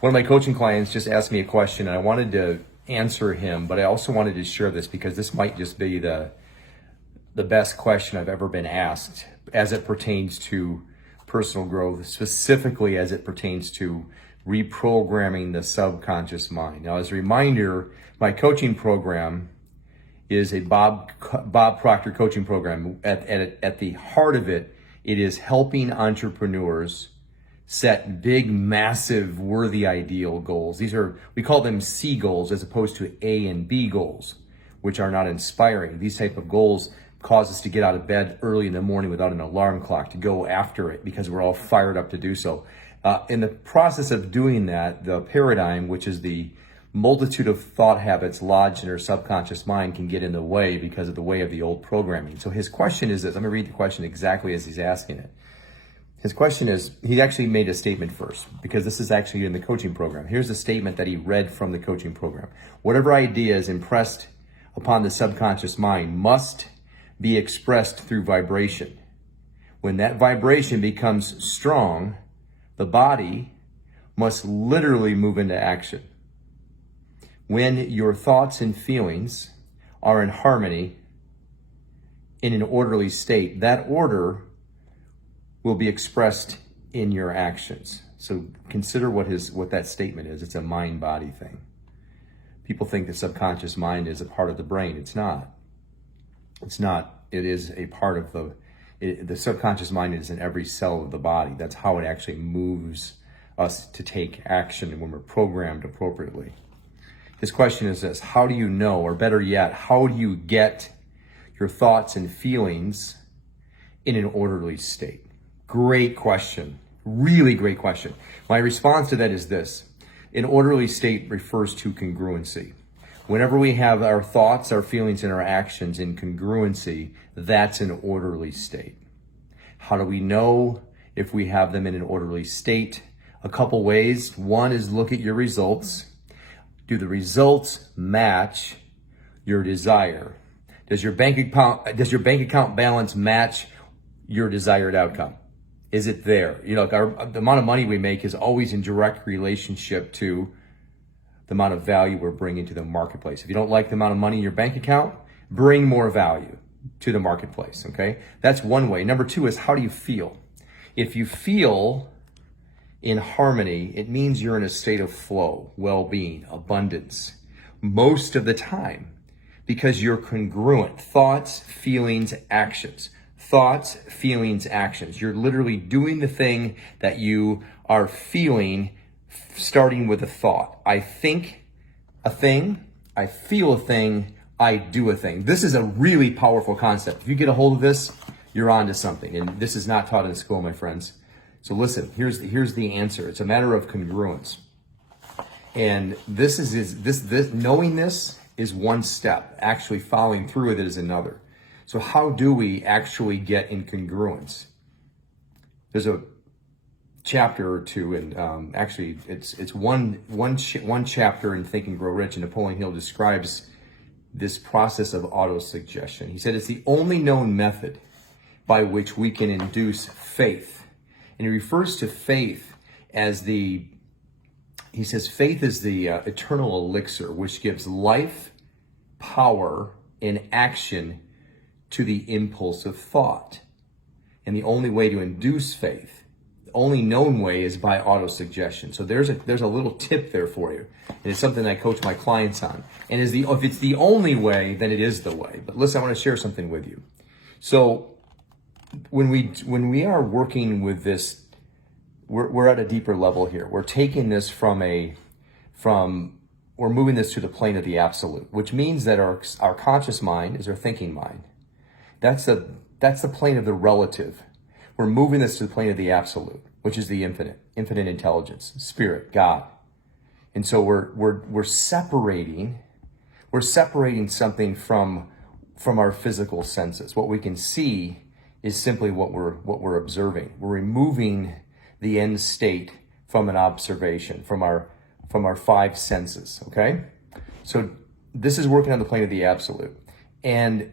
One of my coaching clients just asked me a question and I wanted to answer him, but I also wanted to share this because this might just be the best question I've ever been asked as it pertains to personal growth, specifically as it pertains to reprogramming the subconscious mind. Now, as a reminder, my coaching program is a Bob Proctor coaching program. At the heart of it, it is helping entrepreneurs set big, massive, worthy, ideal goals. We call them C goals as opposed to A and B goals, which are not inspiring. These type of goals cause us to get out of bed early in the morning without an alarm clock, to go after it because we're all fired up to do so. In the process of doing that, the paradigm, which is the multitude of thought habits lodged in our subconscious mind, can get in the way because of the way of the old programming. So his question is this. Let me read the question exactly as he's asking it. His question is, he actually made a statement first, because this is actually in the coaching program. Here's the statement that he read from the coaching program. Whatever idea is impressed upon the subconscious mind must be expressed through vibration. When that vibration becomes strong, the body must literally move into action. When your thoughts and feelings are in harmony, in an orderly state, that order will be expressed in your actions. So consider what that statement is. It's a mind-body thing. People think the subconscious mind is a part of the brain. It's not. It's not. It is a part of the subconscious mind is in every cell of the body. That's how it actually moves us to take action when we're programmed appropriately. His question is this: how do you know, or better yet, how do you get your thoughts and feelings in an orderly state? Great question. Really great question. My response to that is this. An orderly state refers to congruency. Whenever we have our thoughts, our feelings, and our actions in congruency, that's an orderly state. How do we know if we have them in an orderly state? A couple ways. One is look at your results. Do the results match your desire? Does your bank account balance match your desired outcome? Is it there? You know, the amount of money we make is always in direct relationship to the amount of value we're bringing to the marketplace. If you don't like the amount of money in your bank account, bring more value to the marketplace, okay? That's one way. Number two is, how do you feel? If you feel in harmony, it means you're in a state of flow, well-being, abundance, most of the time, because you're congruent. Thoughts, feelings, actions. Thoughts, feelings, actions. You're literally doing the thing that you are feeling, starting with a thought. I think a thing, I feel a thing, I do a thing. This is a really powerful concept. If you get a hold of this, you're onto something. And this is not taught in school, my friends. So listen, here's the answer. It's a matter of congruence. And knowing this is one step. Actually following through with it is another. So how do we actually get in congruence? There's a chapter or two, and actually it's one chapter in Think and Grow Rich, and Napoleon Hill describes this process of autosuggestion. He said it's the only known method by which we can induce faith. And he refers to faith as he says faith is the eternal elixir which gives life, power, and action to the impulse of thought. And the only way to induce faith, the only known way, is by autosuggestion. So there's a little tip there for you. And it's something I coach my clients on. And if it's the only way, then it is the way. But listen, I want to share something with you. So when we are working with this, we're at a deeper level here. We're taking this we're moving this to the plane of the absolute, which means that our conscious mind is our thinking mind. That's the plane of the relative. We're moving this to the plane of the absolute, which is the infinite intelligence, spirit, God. And so we're separating something from our physical senses. What we can see is simply what we're observing. We're removing the end state from an observation, from our five senses, okay? So this is working on the plane of the absolute. And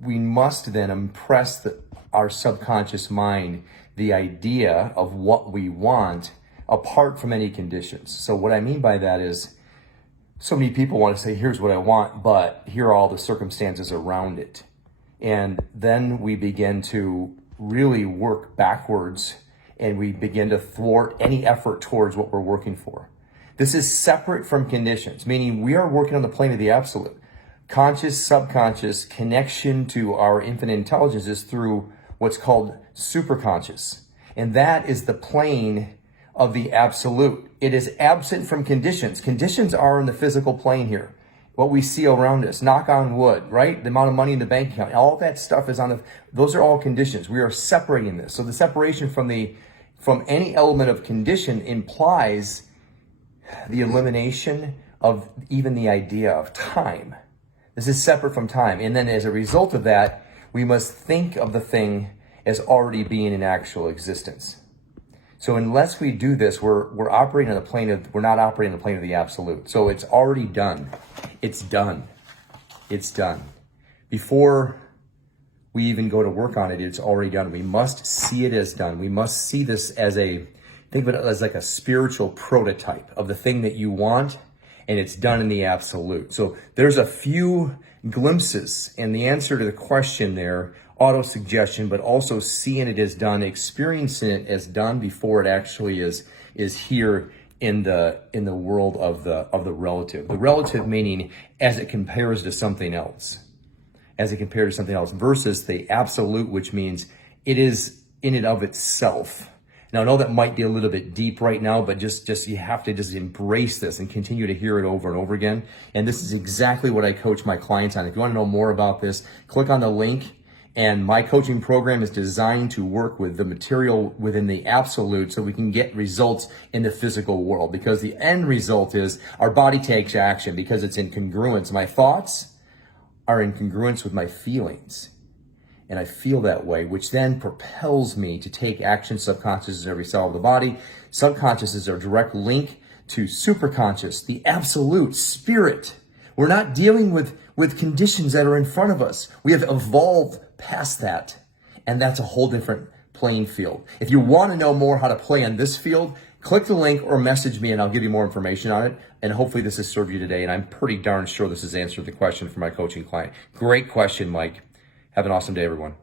we must then impress our subconscious mind the idea of what we want apart from any conditions. So what I mean by that is, so many people want to say, here's what I want, but here are all the circumstances around it. And then we begin to really work backwards, and we begin to thwart any effort towards what we're working for. This is separate from conditions, meaning we are working on the plane of the absolute. Conscious, subconscious connection to our infinite intelligence is through what's called superconscious. And that is the plane of the absolute. It is absent from conditions. Conditions are in the physical plane here. What we see around us, knock on wood, right? The amount of money in the bank account, all that stuff is those are all conditions. We are separating this. So the separation from any element of condition implies the elimination of even the idea of time. This is separate from time. And then as a result of that, we must think of the thing as already being in actual existence. So unless we do this, we're operating on the plane of, we're not operating on the plane of the absolute. So it's already done. It's done. It's done. Before we even go to work on it, it's already done. We must see it as done. We must see this as think of it as like a spiritual prototype of the thing that you want, and it's done in the absolute. So there's a few glimpses, and the answer to the question there, auto-suggestion, but also seeing it as done, experiencing it as done before it actually is here in the world of the relative. The relative meaning as it compares to something else. As it compares to something else, versus the absolute, which means it is in and of itself. Now, I know that might be a little bit deep right now, but just you have to just embrace this and continue to hear it over and over again. And this is exactly what I coach my clients on. If you want to know more about this, click on the link. And my coaching program is designed to work with the material within the absolute so we can get results in the physical world. Because the end result is our body takes action because it's in congruence. My thoughts are in congruence with my feelings. And I feel that way, which then propels me to take action. Subconscious is every cell of the body. Subconscious is our direct link to superconscious, the absolute spirit. We're not dealing with conditions that are in front of us. We have evolved past that. And that's a whole different playing field. If you want to know more how to play on this field, click the link or message me and I'll give you more information on it. And hopefully this has served you today. And I'm pretty darn sure this has answered the question for my coaching client. Great question, Mike. Have an awesome day, everyone.